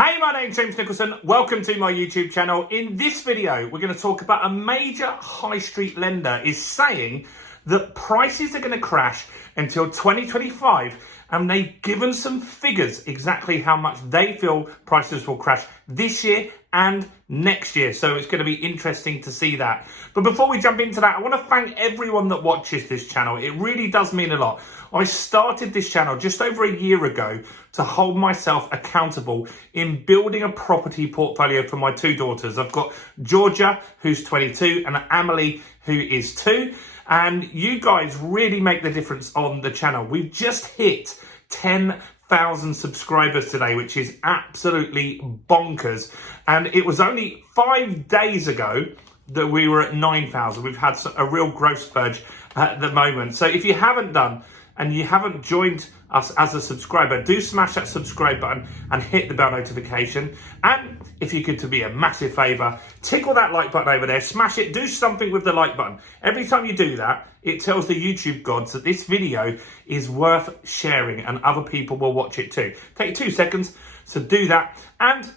Hey, my name's James Nicholson. Welcome to my YouTube channel. In this video, we're going to talk about a major high street lender is saying that prices are going to crash until 2025, and they've given some figures exactly how much they feel prices will crash this year and next year. So it's going to be interesting to see that. But before we jump into that, I want to thank everyone that watches this channel. It really does mean a lot. I started this channel just over a year ago to hold myself accountable in building a property portfolio for my two daughters. I've got Georgia, who's 22, and Amelie, who is 2. And you guys really make the difference on the channel. We've just hit 10,000 subscribers today, which is absolutely bonkers. And it was only 5 days ago that we were at 9,000. We've had a real growth spurge at the moment. So if you haven't done and you haven't joined us as a subscriber, do smash that subscribe button and hit the bell notification. And if you could do me a massive favour, tickle that like button over there, smash it, do something with the like button. Every time you do that, it tells the YouTube gods that this video is worth sharing and other people will watch it too. Take 2 seconds, so do that. And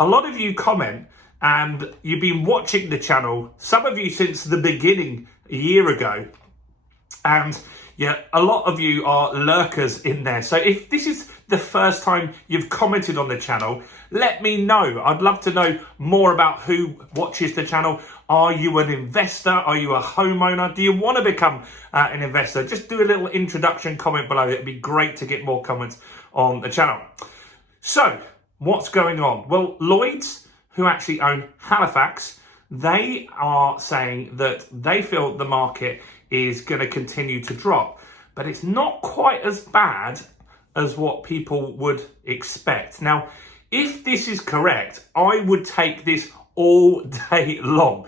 a lot of you comment, and you've been watching the channel, some of you since the beginning a year ago, and yeah, a lot of you are lurkers in there. So if this is the first time you've commented on the channel, let me know. I'd love to know more about who watches the channel. Are you an investor? Are you a homeowner? Do you want to become an investor? Just do a little introduction comment below. It'd be great to get more comments on the channel. So what's going on? Well, Lloyds, who actually own Halifax, they are saying that they feel the market is going to continue to drop, but it's not quite as bad as what people would expect. Now, if this is correct, I would take this all day long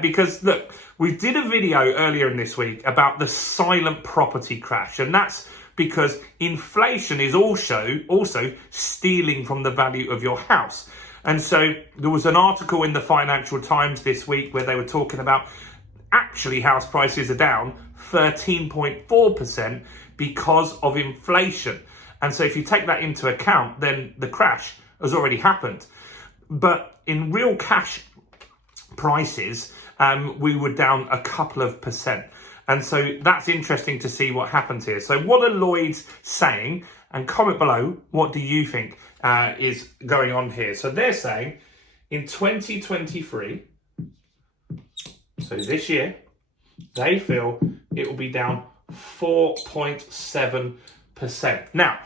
because look, we did a video earlier in this week about the silent property crash, and that's because inflation is also stealing from the value of your house. And so there was an article in the Financial Times this week where they were talking about actually house prices are down 13.4% because of inflation. And so if you take that into account, then the crash has already happened. But in real cash prices, we were down a couple of percent. And so that's interesting to see what happens here. So what are Lloyds saying? And comment below, what do you think is going on here? So they're saying in 2023, so this year, they feel it will be down 4.7%. Now,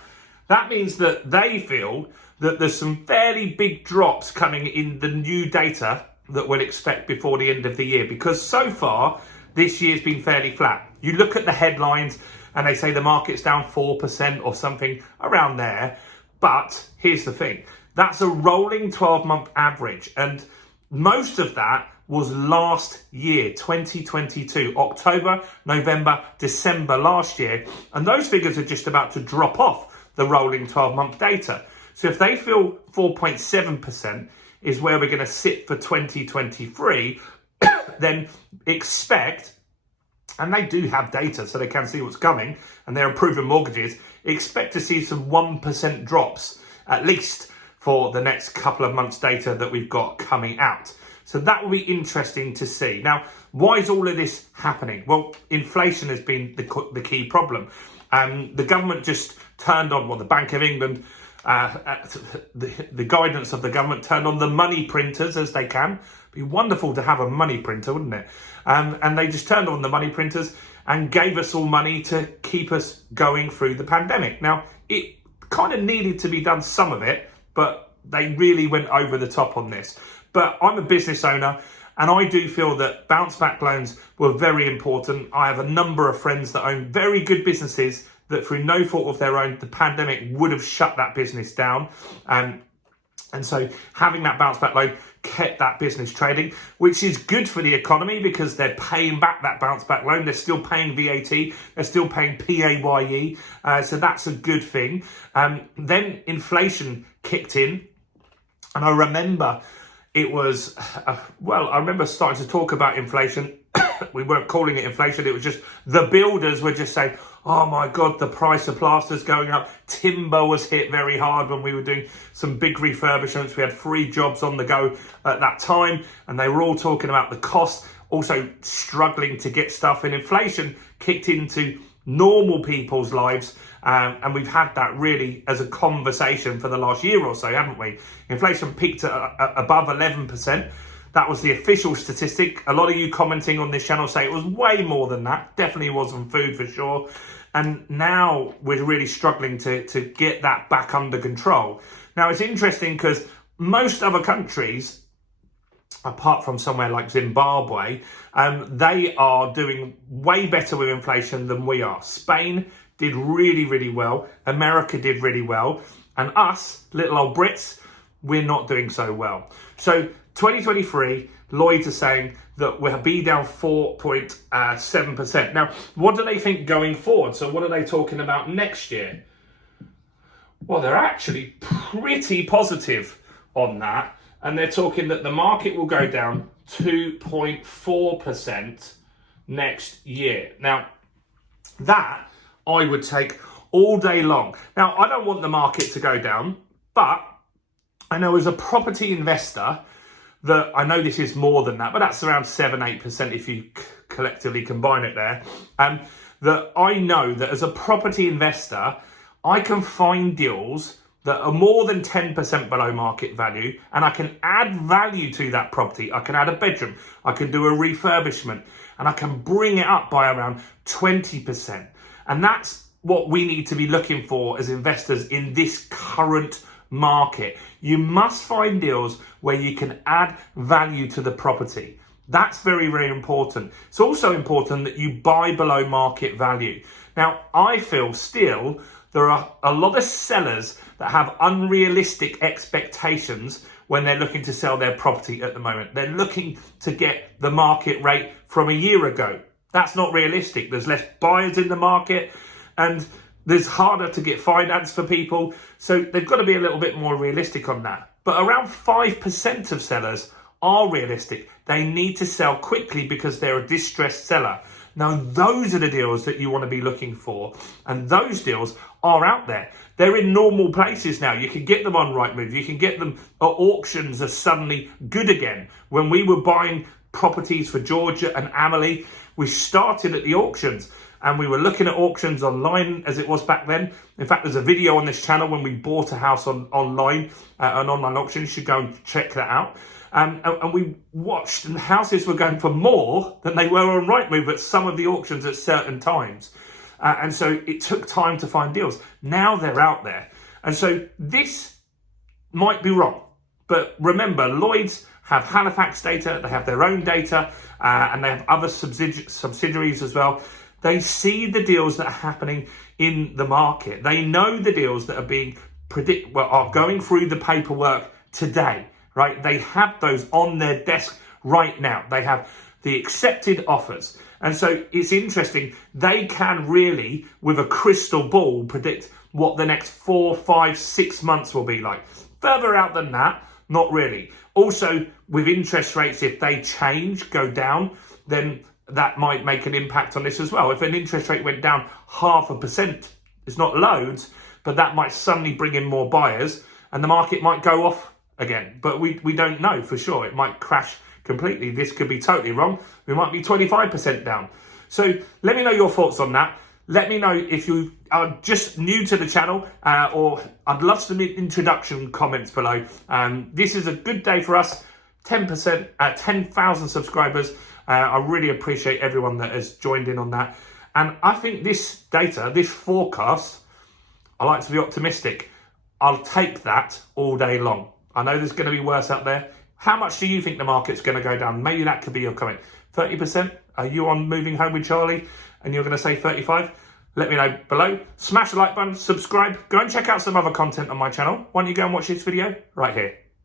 that means that they feel that there's some fairly big drops coming in the new data that we'll expect before the end of the year, because so far, this year's been fairly flat. You look at the headlines and they say the market's down 4% or something around there. But here's the thing, that's a rolling 12-month average. And most of that was last year, 2022, October, November, December last year. And those figures are just about to drop off the rolling 12-month data. So if they feel 4.7% is where we're going to sit for 2023, then expect, and they do have data so they can see what's coming, and they're improving mortgages, expect to see some 1% drops, at least for the next couple of months' data that we've got coming out. So that will be interesting to see. Now, why is all of this happening? Well, inflation has been the key problem. The government just turned on, well, the Bank of England, the guidance of the government turned on the money printers as they can. It'd be wonderful to have a money printer, wouldn't it? And they just turned on the money printers and gave us all money to keep us going through the pandemic. Now, it kind of needed to be done, some of it, but they really went over the top on this. But I'm a business owner, and I do feel that bounce back loans were very important. I have a number of friends that own very good businesses that through no fault of their own, the pandemic would have shut that business down. And so having that bounce back loan kept that business trading, which is good for the economy because they're paying back that bounce back loan. They're still paying VAT. They're still paying PAYE. So that's a good thing. Then inflation kicked in. And I remember it was, I remember starting to talk about inflation. We weren't calling it inflation. It was just the builders were just saying, oh my God, the price of plaster's going up. Timber was hit very hard when we were doing some big refurbishments. We had 3 jobs on the go at that time, and they were all talking about the cost, also struggling to get stuff, and inflation kicked into normal people's lives. And we've had that really as a conversation for the last year or so, haven't we? Inflation peaked at above 11%. That was the official statistic. A lot of you commenting on this channel say it was way more than that. Definitely was on food for sure. And now we're really struggling to get that back under control. Now, it's interesting because most other countries, apart from somewhere like Zimbabwe, they are doing way better with inflation than we are. Spain did really, really well. America did really well. And us, little old Brits, we're not doing so well. So 2023, Lloyds are saying that we'll be down 4.7%. Now, what do they think going forward? So what are they talking about next year? Well, they're actually pretty positive on that. And they're talking that the market will go down 2.4% next year. Now, that I would take all day long. Now, I don't want the market to go down, but I know as a property investor that I know this is more than that, but that's around 7-8% if you collectively combine it there. That I know that as a property investor, I can find deals that are more than 10% below market value, and I can add value to that property. I can add a bedroom, I can do a refurbishment, and I can bring it up by around 20%. And that's what we need to be looking for as investors in this current market. You must find deals where you can add value to the property. That's very, very important. It's also important that you buy below market value. Now, I feel still there are a lot of sellers that have unrealistic expectations when they're looking to sell their property at the moment. They're looking to get the market rate from a year ago. That's not realistic. There's less buyers in the market, and there's harder to get finance for people. So they've got to be a little bit more realistic on that. But around 5% of sellers are realistic. They need to sell quickly because they're a distressed seller. Now, those are the deals that you want to be looking for. And those deals are out there. They're in normal places now. You can get them on Rightmove. You can get them at auctions are suddenly good again. When we were buying properties for Georgia and Amelie, we started at the auctions. And we were looking at auctions online as it was back then. In fact, there's a video on this channel when we bought a house online, an online auction. You should go and check that out. And we watched, and the houses were going for more than they were on Rightmove at some of the auctions at certain times. And so it took time to find deals. Now they're out there. And so this might be wrong. But remember, Lloyds have Halifax data, they have their own data, and they have other subsidiaries as well. They see the deals that are happening in the market. They know the deals that are being are going through the paperwork today, right? They have those on their desk right now. They have the accepted offers. And so it's interesting. They can really, with a crystal ball, predict what the next 4, 5, 6 months will be like. Further out than that, not really. Also, with interest rates, if they change, go down, then that might make an impact on this as well. If an interest rate went down 0.5%, it's not loads, but that might suddenly bring in more buyers and the market might go off again. But we don't know for sure. It might crash completely. This could be totally wrong. We might be 25% down. So let me know your thoughts on that. Let me know if you are just new to the channel, or I'd love some introduction comments below. This is a good day for us. 10%, 10,000 subscribers. I really appreciate everyone that has joined in on that. And I think this data, this forecast, I like to be optimistic. I'll take that all day long. I know there's going to be worse out there. How much do you think the market's going to go down? Maybe that could be your comment. 30%? Are you on Moving Home with Charlie and you're going to say 35? Let me know below. Smash the like button, subscribe. Go and check out some other content on my channel. Why don't you go and watch this video right here.